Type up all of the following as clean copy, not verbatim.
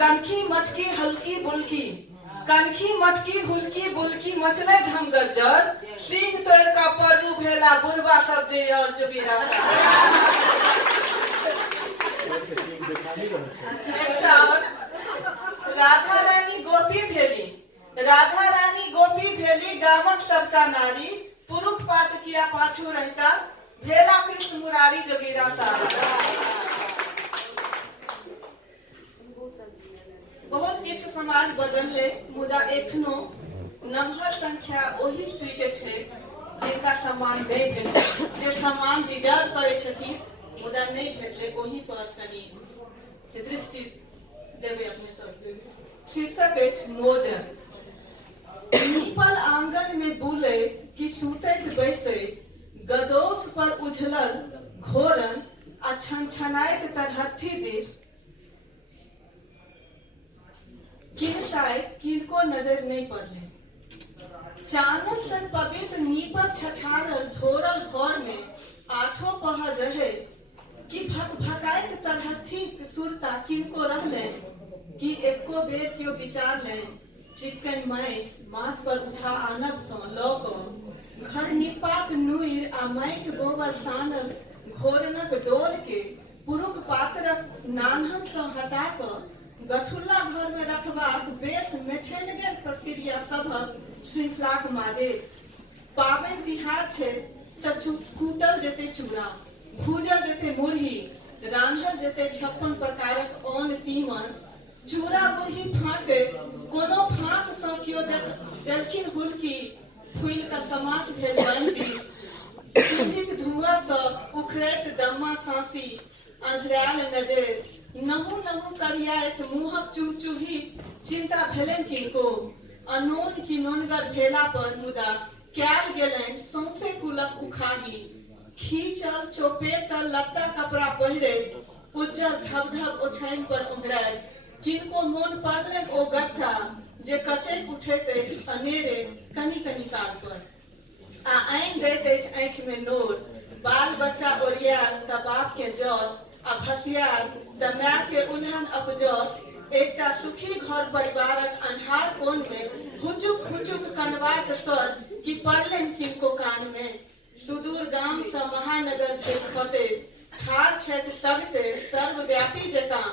कनखी मटकी हल्की बुल्की, कनखी मटकी हुल्की बुल्की मचले धम गज्जर, सिंह तोड़ का परू भेला बुरबा सब दे और जबीरा। राधा रानी गोपी भेली, राधा रानी गोपी भेली गामक सबका नारी, पुरुष पात्र किया पाछू रहता भेला कृष्ण मुरारी जोगीरा सारा। बहुत किछु समाज बदलले मुदा एखनो नम्हर संख्या ओही स्त्री के छै जिनका सम्मान नहीं भेटले, जे सम्मान डिजर्व करे छथिन मुदा नहीं भेटले ओही पर कनी दृष्टि देवे अपने सब। शीर्षक अछि मोजन। नीपल आंगन में बुले कि सुतैत बैसे, गदोस पर उझलल घोरन आ छनछनाइत तरहथी दिस, किनको नजर नहीं पड़ले। चानक सन पवित्र नीपल छछारल ढोरल घर में आठों पहर रहे कि भकाइत तरहथी सुरता किनको रहले कि एको बेर क्यों विचार ले चिकन माइट माथ पर उठा आनब सँ लऽ कऽ घर निपाक नुइर आ माइट गोबर सानल घोरनक डोल के पुरुष पात्रक नान्हन सँ हटा कऽ गठुल्ला घर में रखबाक बेस मेठेन गेल प्रक्रिया सभक श्रृंखलाक मादे। पाबनि तिहार छै तऽ कूटल जेते चूड़ा, भूजल जेते मुरही, रान्हल जेते 56 प्रकारक अन्न तीमन, चूड़ा मुरही फाँके कोनो फाँक सँ कियो देलखिन हुल्की फूल का समाट भेल बंदी, चूल्हीक धुआं सँ उखड़ैत दम्मा सांसी, अंधरायल नजर, नहु नहु करियाइत मुँहक चुहचुही चिंता भेलनि किनको, अनोन की नोनगर भेला पर मुदा कैल गेलनि सौंसे कुलक उखाही, खींचल चोपेट लत्ता कपड़ा पहिरैत उज्जर धब ओछाइन पर उंघराइत, किनको मोन पड़लनि ओ गट्ठा जे कचैक उठैत अछि अनेरे कनी कनी काल पर, आ आनि दैत अछि आँखि में नोर, बाल बच्चा ओरियाल त बाप के जस आ भसियाल त माय के उल्हन अपजस, एकटा सुखी घर परिवारक अन्हार कोण में हुचुक हुचुक कनवाक स्वर कि पड़लनि किनको कान में, सुदूर गाम सँ महानगर के खटे ठाढ़ छथि सगते सर्वव्यापी जकाँ,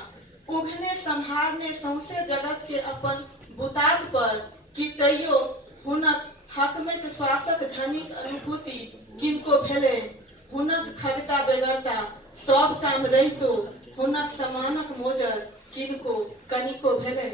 उघने सम्हारने सौंसे जगत के अपन बुताद पर कि तैयो हुनक हकमैत श्वासक धनिक अनुभूति किनको भेले, हुनक खगता बेगरता सब काम रहितो हुनक समानक मोजर किनको कनिको भेले।